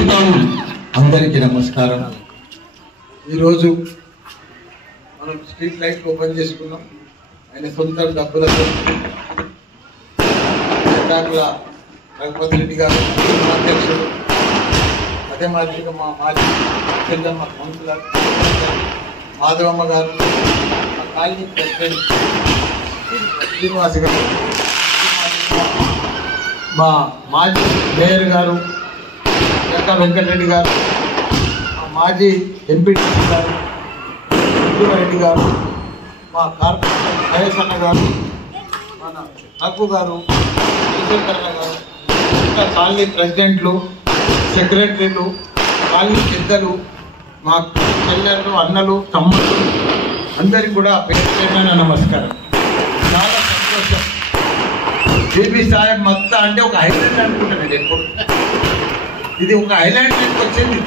కోరుతాను. అందరికీ నమస్కారం. ఈరోజు మనం స్ట్రీట్ లైట్ ఓపెన్ చేసుకున్నాం. ఆయన సొంత డబ్బులతో రఘుపతి రెడ్డి గారు అధ్యక్షుడు, అదే మాదిరిగా మా మాజీ చెల్లమ్మ కౌన్సిలర్ మాధవమ్మ గారు, మా కాలనీ ప్రెసిడెంట్ శ్రీనివాస్ గారు, మా మాజీ మేయర్ గారు జక్కా వెంకటరెడ్డి గారు, మా మాజీ ఎంపీటీసీ గారు రెడ్డి గారు, మా కార్పొరేటర్ మహేశన్న గారు, మన రఘు గారు, శివశంకరన్న గారు, ఇంకా కాలనీ ప్రెసిడెంట్లు, సెక్రటరీలు, కాలనీ పెద్దలు, మా చెల్లెళ్ళు, అన్నలు, తమ్ముళ్ళు అందరికీ కూడా పేరు పేరున నమస్కారం. చాలా సంతోషం. బీబీ సాహెబ్ మక్తా అంటే ఒక ఐలాండ్ అనుకుంటాను ఎప్పుడు. ఇది ఒక ఐలాండ్ నుంచి వచ్చింది.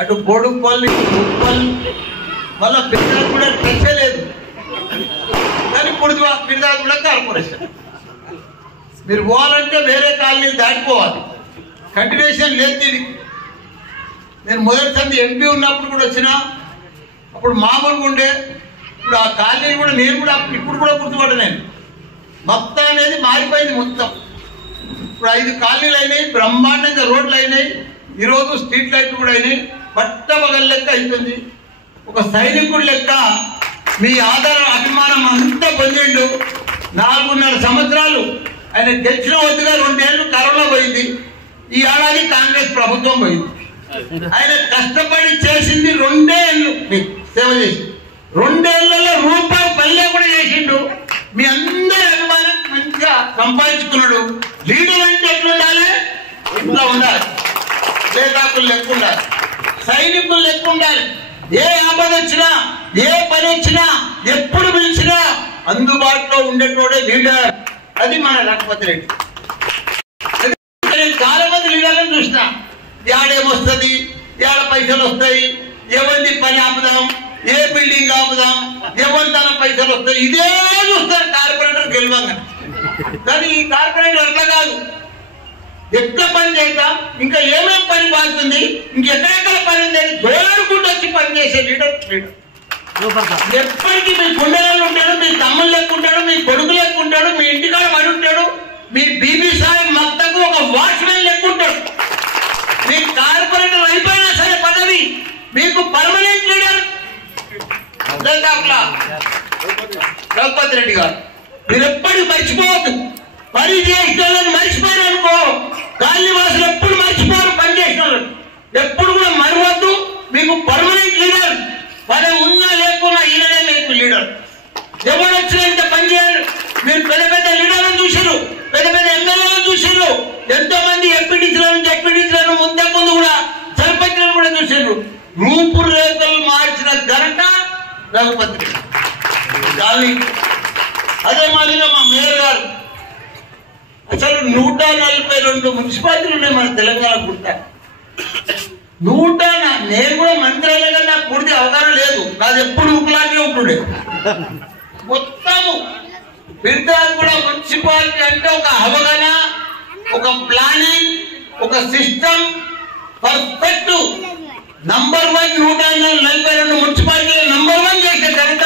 అటు బోడుపల్లి, ఉప్పల్, మళ్ళా పిల్లలు కూడా టచ్ లేదు. కానీ ఇప్పుడు పిల్లలు కూడా కార్పొరేషన్. మీరు పోవాలంటే వేరే కాలనీలు దాటిపోవాలి. కంటిన్యూషన్ లేదు దీనికి. నేను మొదటిసారి ఎంపీ ఉన్నప్పుడు కూడా వచ్చిన, అప్పుడు మామూలుగా ఉండే. ఇప్పుడు ఆ కాలనీ కూడా నేను కూడా ఇప్పుడు కూడా గుర్తుపడలేను. మొత్తం అనేది మారిపోయింది మొత్తం. ఇప్పుడు 5 కాలనీలు అయినాయి, బ్రహ్మాండంగా రోడ్లు అయినాయి, ఈరోజు స్ట్రీట్ లైట్లు కూడా అయినాయి. పట్టపగల లెక్క అవుతుంది. ఒక సైనికుడు లెక్క మీ ఆధార అభిమానం అంతా పొందిండు. 4.5 సంవత్సరాలు ఆయన గెలిచిన వద్దుగా 2 ఏళ్ళు కరోనా పోయింది. ఈ ఏడాది కాంగ్రెస్ ప్రభుత్వం పోయింది. ఆయన కష్టపడి చేసింది 2 ఏళ్ళు సేవ చేసి 2 ఏళ్లలో రూపాయి పల్లె కూడా చేసిండు. మీ అందరి అభిమానం మంచిగా సంపాదించుకున్నాడు. లీడర్ అంటే ఎట్లుండాలి? ఇంట్లో ఉండాలి, లేదాకులు లెక్క ఉండాలి, సైనికులు లెక్క ఉండాలి. ఏ ఆపద వచ్చినా, ఏ పని వచ్చినా, ఎప్పుడు పిలిచినా అందుబాటులో ఉండేటోడే లీడర్. అది మన రఘుపతి రెడ్డి. నేను చాలా మంది లీడర్లను చూసిన. ఏడేమొస్తుంది, ఏడ పైసలు వస్తాయి, ఎవరిని పని ఆపుదాం, ఏ బిల్డింగ్ ఆపుదాం, ఎవరి తన పైసలు వస్తాయి, ఇదే చూస్తారు కార్పొరేటర్ గెలవంగా. కానీ ఈ కార్పొరేటర్ అట్లా కాదు. ఎక్కడ పని చేద్దాం, ఇంకా ఏమేమి పని బాగుంది, ఇంకెక్కడెక్కడ పని ఉందని దోడుకుంటూ వచ్చి పని చేసే లీడర్. ఎప్పటికీ మీ గుండెలలో ఉంటాడు, మీ తమ్ముళ్ళు లెక్క ఉంటాడు, మీ కొడుకు లెక్క ఉంటాడు, మీ ఇంటికాడ పడి ఉంటాడు. మీ బీబీ సాహెబ్ మక్తాకు ఒక వాచ్మెన్ లెక్క ఉంటాడు. మీ కార్పొరేటర్ అయిపోయినా సరే పదవి మీకు పర్మనెంట్ లీడర్ రఘుపతి రెడ్డి గారు. మీరు ఎప్పటికీ మర్చిపోవద్దు. పని చేసిన వాళ్ళని మర్చిపోయారు అనుకో, కాలనీ వాసులు ఎప్పుడు మర్చిపోరు. పని చేసిన వాళ్ళని ఎప్పుడు కూడా మరవద్దు. మీకు పర్మనెంట్ లీడర్. పని ఉన్నా లేకున్నా ఈయననే మీకు లీడర్. ఎవరు వచ్చినంత పని చేయాలి. మీరు పెద్ద పెద్ద లీడర్లను చూసారు, పెద్ద పెద్ద ఎమ్మెల్యేలను చూసారు, ఎంతో మంది ఎంపీటీసీలను ముందు కూడా సర్పంచ్లను కూడా చూసారు. రూపురేఖలు మార్చిన ఘనత రఘుపతి రెడ్డి. అదే మాదిరిగా మా మేయర్ గారు. అసలు 142 మున్సిపాలిటీలు ఉన్నాయి మన తెలంగాణ పుట్ట. నేను కూడా మంత్రాలే కదా, నాకు పూర్తి అవగాహన లేదు. నాది ఎప్పుడు ఊపులాగే ఉంటుండే. మొత్తము బిర్దాలు కూడా మున్సిపాలిటీ అంటే ఒక అవగాహన, ఒక ప్లానింగ్, ఒక system perfect. Number 1 142 municipality number 1 చేసే ఘనత.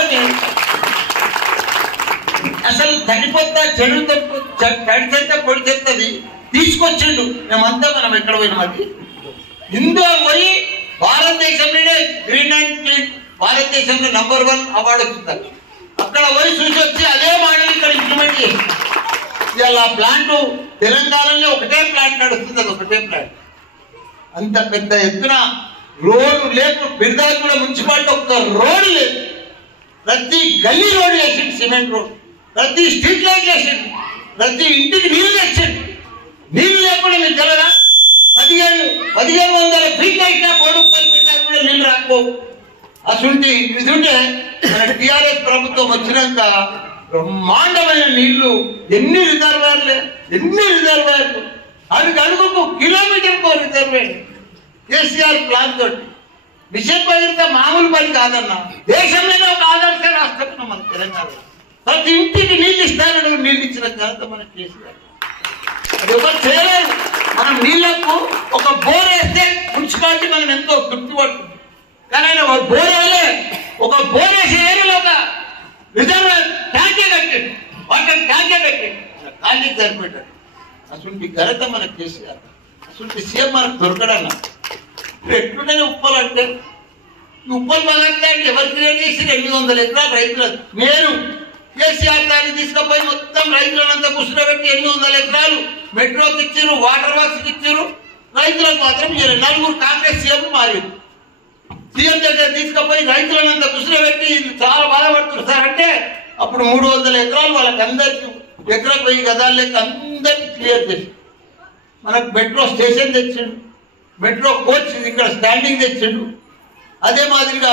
అసలు తడిపోతా చెడుత పొడి చెత్తది తీసుకొచ్చిండు. మేమంతా మనం ఎక్కడ పోయినాం. అది ఇందులో పోయి భారతదేశంలోనే గ్రీన్ అండ్ క్లీన్ భారతదేశంలో నంబర్ 1 అవార్డు వస్తుంది. అక్కడ పోయి చూసి వచ్చి అదే మోడల్ ఇక్కడ ఇంప్లిమెంట్ చేసి ఇలా ప్లాంట్ తెలంగాణలో ఒకటే ప్లాంట్ నడుస్తుంది. అది ఒకటే ప్లాంట్. అంత పెద్ద ఎత్తున రోడ్డు లేదు. బిర్దాలు కూడా మున్సిపాలిటీ ఒక్క రోడ్డు లేదు. ప్రతి గల్లీ రోడ్డు వేసింది, సిమెంట్ రోడ్. ప్రతి స్ట్రీట్ లైట్ వేసింది. ప్రతి ఇంటికి నీళ్లు తెచ్చింది. నీళ్లు లేకుండా మీకు తెలరా? 1500 ఫీట్ అయినా బోడుపల్లి కూడా నీళ్ళు రాకపోవు. అసలు ఇదింటే మన టీఆర్ఎస్ ప్రభుత్వం వచ్చినాక బ్రహ్మాండమైన నీళ్లు. ఎన్ని రిజర్వాయర్లు. అడుగుకు కిలోమీటర్కు రిజర్వేర్. కేసీఆర్ ప్లాన్ తోటి విషయం పడితే మామూలు పని కాదన్నా. దేశంలోనే ఒక ఆదర్శ రాష్ట్రం మన తెలంగాణ. ప్రతి ఇంటికి నీళ్ళు ఇస్తారని నీళ్ళు ఇచ్చిన ఘనత మన కేసీఆర్. అది ఎవరు చేయలేదు. మనం నీళ్లకు ఒక బోర్ కాబట్టి మనం ఎంతో తృప్తి పడుతుంది. కానీ ఆయన ఒక బోరేసి ఏరియాలో ఒక రిజర్వ్ ట్యాంకే కట్టింది, వాటర్ ట్యాంకే కట్టింది, ఖాళీ సరిపెట్టాడు. అసలు ఘనత మనకు కేసీఆర్, అసలు సీఎం మనకు దొరకడన్నా. ఇప్పుడు ఎట్లుండే ఉప్పలు అంటే ఉప్పలు బాగా ఎవరు క్రియేట్ చేసి 800 ఎకరాలు రైతులకు. నేను కేసీఆర్ దాన్ని తీసుకుపోయి మొత్తం రైతులంతా కూర్చోబెట్టి 800 ఎకరాలు మెట్రోకి ఇచ్చారు, వాటర్ వర్క్స్కి ఇచ్చారు, రైతులకు మాత్రం 4 కాంగ్రెస్ సీఎం మారారు. సీఎం దగ్గర తీసుకుపోయి రైతులంతా కూర్చోబెట్టి చాలా బాధపడుతున్నారు సార్ అంటే అప్పుడు 300 ఎకరాలు వాళ్ళకి అందరికి ఎకరాకు 1000 గదాల లెక్క అందరికి క్లియర్ చేసి మనకు మెట్రో స్టేషన్ తెచ్చిండు, మెట్రో కోచ్ ఇక్కడ స్టాండింగ్ తెచ్చిండు. అదే మాదిరిగా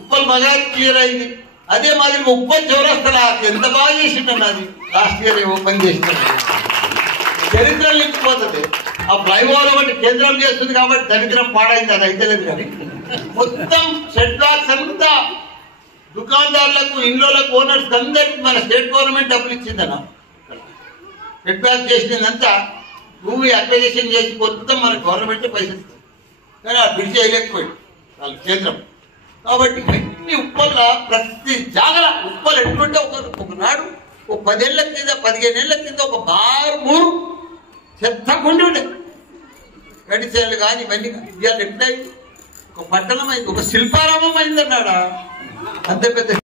ఉప్పల్ మగారి క్లియర్ అయింది. అదే మాదిరిగా ఉప్పల్ చౌరస్తలా ఎంత బాగా చేసిండు అది లాస్ట్ ఇయర్ ఓపెన్ చేసినాడు. చరిత్ర నిలిచిపోతుంది. ఆ ఫ్లైఓవర్ ఒకటి కేంద్రం చేస్తుంది కాబట్టి దరిద్రం పాడైంది, అది అయితే లేదు. కానీ మొత్తం సెట్ బ్లాక్స్ అంతా దుకాణదారులకు, ఇండ్లకు, ఓనర్స్ అందరికి మన స్టేట్ గవర్నమెంట్ డబ్బులు ఇచ్చిందన్న. సెట్ బ్లాక్ చేసిందంతా భూమి అక్విజిషన్ చేసి మొత్తం మన గవర్నమెంట్ పైసలు ఇస్తుంది. కానీ ఆ బిల్ చేయలేకపోయింది వాళ్ళ కేంద్రం. కాబట్టి అన్ని ఉప్పల్లో ప్రతి జాగల ఉప్పలు ఎట్లుంటే ఒకనాడు 10 ఏళ్ల కింద 15 ఏళ్ల కింద ఒక బారుమూరు చెత్త కొండి ఉండే గడిచేళ్ళు కానీ ఇవన్నీ ఇవాళ ఎట్లయింది, ఒక పట్టణం అయింది, ఒక శిల్పారామం అయిందన్నాడా. అంత పెద్ద